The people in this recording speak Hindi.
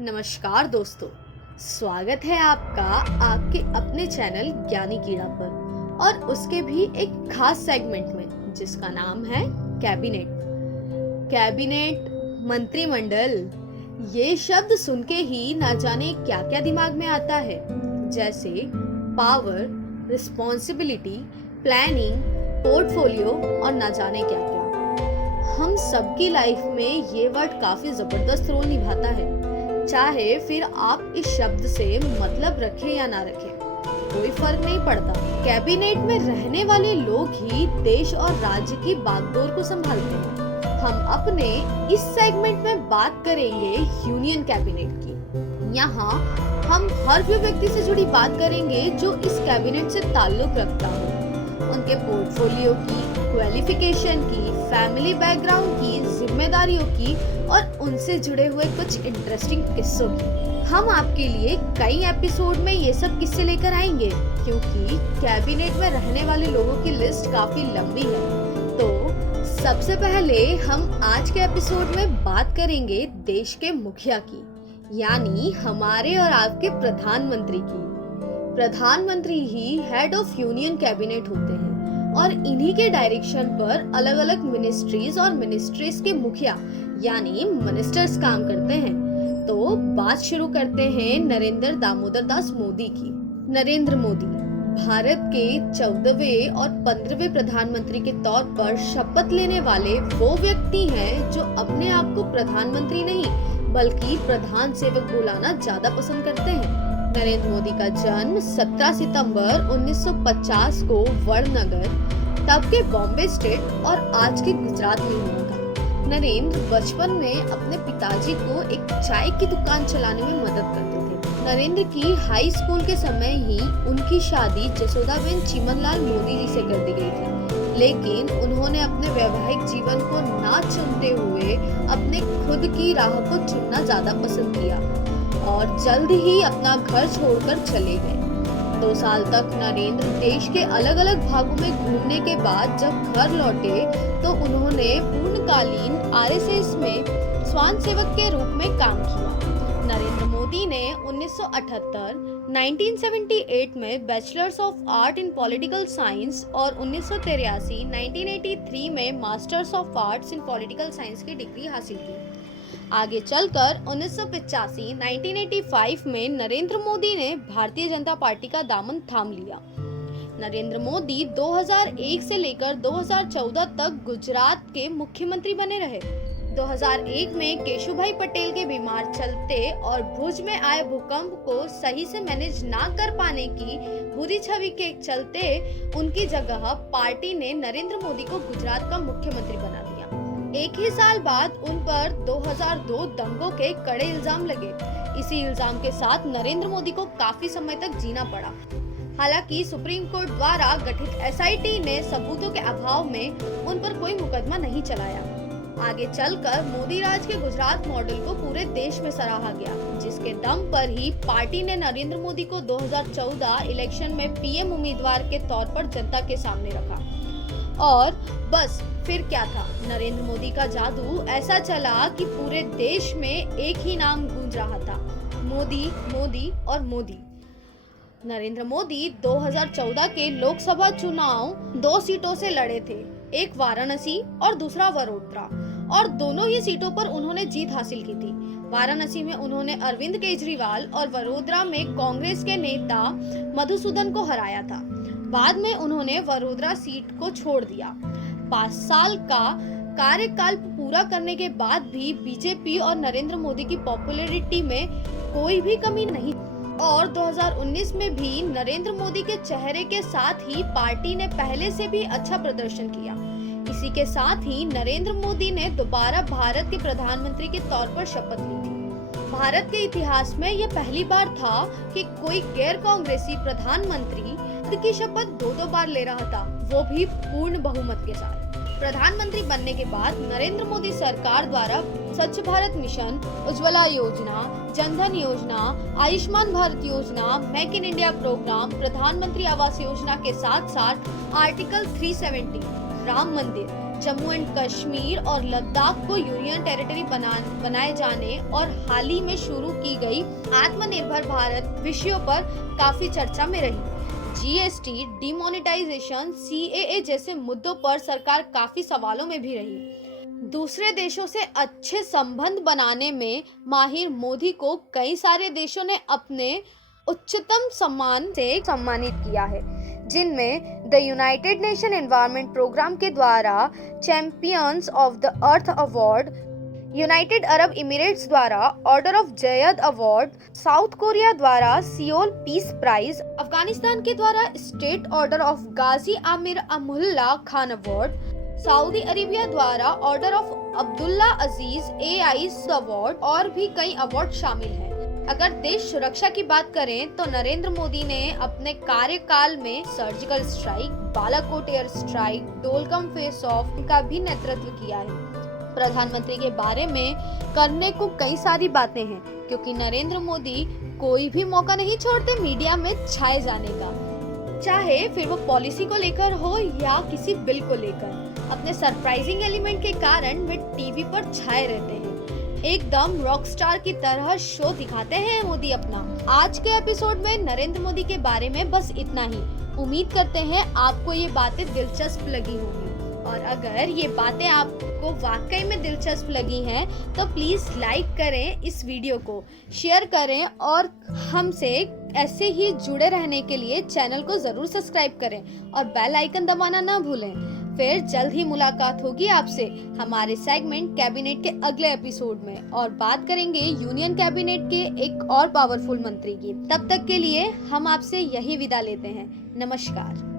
नमस्कार दोस्तों, स्वागत है आपका आपके अपने चैनल ज्ञानी कीड़ा पर और उसके भी एक खास सेगमेंट में जिसका नाम है कैबिनेट। कैबिनेट, मंत्रिमंडल, ये शब्द सुन के ही ना जाने क्या क्या दिमाग में आता है, जैसे पावर, रिस्पॉन्सिबिलिटी, प्लानिंग, पोर्टफोलियो और ना जाने क्या क्या। हम सबकी लाइफ में ये वर्ड काफी जबरदस्त रोल निभाता है, चाहे फिर आप इस शब्द से मतलब रखें या ना रखें, कोई फर्क नहीं पड़ता। कैबिनेट में रहने वाले लोग ही देश और राज्य की बागडोर को संभालते हैं। हम अपने इस सेगमेंट में बात करेंगे यूनियन कैबिनेट की। यहाँ हम हर वो व्यक्ति से जुड़ी बात करेंगे जो इस कैबिनेट से ताल्लुक रखता हो, उनके पोर्टफोलियो की, क्वालिफिकेशन की, फैमिली बैकग्राउंड की, जिम्मेदारियों की और उनसे जुड़े हुए कुछ इंटरेस्टिंग किस्सों की। हम आपके लिए कई एपिसोड में ये सब किस्से लेकर आएंगे, क्योंकि कैबिनेट में रहने वाले लोगों की लिस्ट काफी लंबी है। तो सबसे पहले हम आज के एपिसोड में बात करेंगे देश के मुखिया की, यानी हमारे और आपके प्रधानमंत्री की। प्रधानमंत्री ही हेड ऑफ यूनियन कैबिनेट होते हैं और इन्हीं के डायरेक्शन पर अलग अलग मिनिस्ट्रीज और मिनिस्ट्रीज के मुखिया यानी मिनिस्टर्स काम करते हैं। तो बात शुरू करते हैं नरेंद्र दामोदर दास मोदी की। नरेंद्र मोदी भारत के 14वें और 15वें प्रधानमंत्री के तौर पर शपथ लेने वाले वो व्यक्ति हैं जो अपने आप को प्रधानमंत्री नहीं बल्कि प्रधान सेवक बुलाना ज्यादा पसंद करते हैं। नरेंद्र मोदी का जन्म 17 सितंबर 1950 को वडनगर, तब के बॉम्बे स्टेट और आज के गुजरात में हुआ था। नरेंद्र बचपन में अपने पिताजी को एक चाय की दुकान चलाने में मदद करते थे। नरेंद्र की हाई स्कूल के समय ही उनकी शादी जसोदाबेन चिमनलाल मोदी जी से कर दी गई थी, लेकिन उन्होंने अपने वैवाहिक जीवन को ना चुनते हुए अपने खुद की राह को चुनना ज्यादा पसंद किया और जल्द ही अपना घर छोड़कर चले गए। 2 साल तक नरेंद्र देश के अलग अलग भागों में घूमने के बाद जब घर लौटे तो उन्होंने पूर्णकालीन आरएसएस में स्वान सेवक के रूप में काम किया। नरेंद्र मोदी ने 1978, 1978 में bachelors of art in political science और 1983, 1983 में masters of arts in political science की डिग्री हासिल की। आगे चलकर 1985, 1985 में नरेंद्र मोदी ने भारतीय जनता पार्टी का दामन थाम लिया। नरेंद्र मोदी 2001 से लेकर 2014 तक गुजरात के मुख्यमंत्री बने रहे। 2001 में केशुभाई पटेल के बीमार चलते और भुज में आए भूकंप को सही से मैनेज ना कर पाने की बुरी छवि के चलते उनकी जगह पार्टी ने नरेंद्र मोदी को गुजरात का मुख्यमंत्री बना दिया। एक ही साल बाद उन पर 2002 दंगों के कड़े इल्जाम लगे। इसी इल्जाम के साथ नरेंद्र मोदी को काफी समय तक जीना पड़ा। हालांकि सुप्रीम कोर्ट द्वारा गठित एसआईटी ने सबूतों के अभाव में उन पर कोई मुकदमा नहीं चलाया। आगे चलकर मोदी राज के गुजरात मॉडल को पूरे देश में सराहा गया, जिसके दम पर ही पार्टी ने नरेंद्र मोदी को 2014 इलेक्शन में पीएम उम्मीदवार के तौर पर जनता के सामने रखा। और बस फिर क्या था, नरेंद्र मोदी का जादू ऐसा चला कि पूरे देश में एक ही नाम गूंज रहा था, मोदी, मोदी और मोदी। नरेंद्र मोदी 2014 के लोकसभा चुनाव 2 सीटों से लड़े थे, एक वाराणसी और दूसरा वडोदरा, और दोनों ही सीटों पर उन्होंने जीत हासिल की थी। वाराणसी में उन्होंने अरविंद केजरीवाल और वडोदरा में कांग्रेस के नेता मधुसूदन को हराया था। बाद में उन्होंने वडोदरा सीट को छोड़ दिया। 5 साल का कार्यकाल पूरा करने के बाद भी बीजेपी और नरेंद्र मोदी की पॉपुलैरिटी में कोई भी कमी नहीं और 2019 में भी नरेंद्र मोदी के चेहरे के साथ ही पार्टी ने पहले से भी अच्छा प्रदर्शन किया। इसी के साथ ही नरेंद्र मोदी ने दोबारा भारत के प्रधानमंत्री के तौर पर शपथ ली थी। भारत के इतिहास में यह पहली बार था कि कोई गैर कांग्रेसी प्रधानमंत्री की शपथ 2 बार ले रहा था, वो भी पूर्ण बहुमत के साथ। प्रधानमंत्री बनने के बाद नरेंद्र मोदी सरकार द्वारा स्वच्छ भारत मिशन, उज्ज्वला योजना, जनधन योजना, आयुष्मान भारत योजना, मेक इन इंडिया प्रोग्राम, प्रधानमंत्री आवास योजना के साथ साथ आर्टिकल 370, राम मंदिर, जम्मू एंड कश्मीर और लद्दाख को यूनियन टेरिटरी बनाए जाने और हाल ही में शुरू की गई आत्मनिर्भर भारत विषयों पर काफी चर्चा में रही। जीएसटी, डिमोनेटाइजेशन, सीएए जैसे मुद्दों पर सरकार काफी सवालों में भी रही। दूसरे देशों से अच्छे संबंध बनाने में माहिर मोदी को कई सारे देशों ने अपने उच्चतम सम्मान से सम्मानित किया है, जिनमें the United Nation Environment Programme के द्वारा champions of the earth award, United Arab Emirates द्वारा order of Zayed award, South Korea द्वारा सियोल पीस प्राइज, अफगानिस्तान के द्वारा state order of Ghazi Amir Amanullah Khan award, Saudi Arabia द्वारा ऑर्डर ऑफ अब्दुल्ला अजीज एआईस अवार्ड और भी कई अवार्ड शामिल हैं। अगर देश सुरक्षा की बात करें तो नरेंद्र मोदी ने अपने कार्यकाल में surgical strike, Balakot air strike, Doklam face off का भी नेतृत्व किया है। प्रधानमंत्री के बारे में करने को कई सारी बातें हैं, क्योंकि नरेंद्र मोदी कोई भी मौका नहीं छोड़ते मीडिया में छाए जाने का, चाहे फिर वो पॉलिसी को लेकर हो या किसी बिल को लेकर। अपने सरप्राइजिंग एलिमेंट के कारण वे टीवी पर छाए रहते हैं। एकदम रॉकस्टार की तरह शो दिखाते हैं मोदी अपना। आज के एपिसोड में नरेंद्र मोदी के बारे में बस इतना ही। उम्मीद करते हैं आपको ये बातें दिलचस्प लगी होंगी, और अगर ये बातें आपको वाकई में दिलचस्प लगी हैं तो प्लीज लाइक करें इस वीडियो को, शेयर करें और हमसे ऐसे ही जुड़े रहने के लिए चैनल को जरूर सब्सक्राइब करें और बेल आइकन दबाना ना भूलें। फिर जल्द ही मुलाकात होगी आपसे हमारे सेगमेंट कैबिनेट के अगले एपिसोड में, और बात करेंगे यूनियन कैबिनेट के एक और पावरफुल मंत्री की। तब तक के लिए हम आपसे यही विदा लेते हैं। नमस्कार।